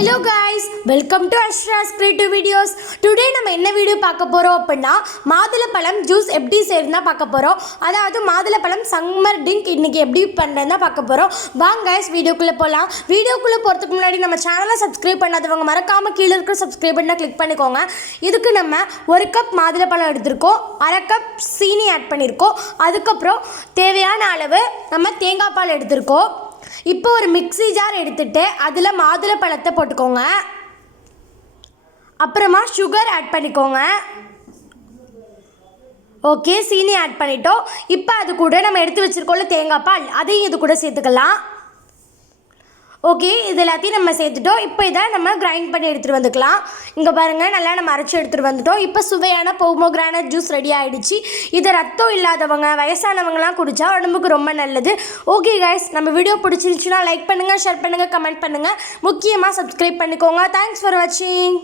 Hello guys, welcome to Ashra's Creative Videos. Today நம்ம என்ன video பார்க்க போறோம் அப்படினா மாதுளப்பழம் ஜூஸ் எப்படி செய்யறதுனா பார்க்க போறோம். அதாவது மாதுளப்பழம் சம்மர் ட்ரிங்க் இன்னைக்கு எப்படி பண்றதுனா பார்க்க போறோம். வாங்க guys வீடியோக்குள்ள போலாம். வீடியோக்குள்ள போறதுக்கு முன்னாடி நம்ம சேனலை சப்ஸ்கிரைப் பண்ணாதவங்க மறக்காம கீழ இருக்கிற சப்ஸ்கிரைப் பட்டனை கிளிக் பண்ணிக்கோங்க. இதுக்கு நம்ம 1 கப் மாதுளப்பழம் எடுத்துர்க்கோம். 1/2 கப் சீனி ஆட் பண்ணிருக்கோம். அதுக்கு அப்புறம் தேவையான அளவு நம்ம தேங்காய் பால் எடுத்துர்க்கோம். இப்போ ஒரு மிக்ஸி ஜார் எடுத்துட்டு அதில் மாதுளப்பழத்தை போட்டுக்கோங்க. அப்புறமா சுகர் ஆட் பண்ணிக்கோங்க. ஓகே, சீனி ஆட் பண்ணிட்டோம். இப்போ அது கூட நம்ம எடுத்து வச்சிருக்கோம்ல தேங்காய் பால், அதையும் இது கூட சேர்த்துக்கலாம். ஓகே, இது எல்லாத்தையும் நம்ம சேர்த்துட்டோம். இப்போ இதை நம்ம கிரைண்ட் பண்ணி எடுத்துகிட்டு வந்துக்கலாம். இங்கே பாருங்கள், நல்லா நம்ம அரைச்சி எடுத்துகிட்டு வந்துட்டோம். இப்போ சுவையான பொமோகிரானட் ஜூஸ் ரெடி ஆகிடுச்சு. இது ரத்தம் இல்லாதவங்க வயசானவங்கலாம் குடித்தா உடம்புக்கு ரொம்ப நல்லது. ஓகே கைஸ், நம்ம வீடியோ பிடிச்சிருந்துச்சுன்னா லைக் பண்ணுங்கள், ஷேர் பண்ணுங்கள், கமெண்ட் பண்ணுங்கள். முக்கியமாக சப்ஸ்கிரைப் பண்ணிக்கோங்க. தேங்க்ஸ் ஃபார் வாட்சிங்.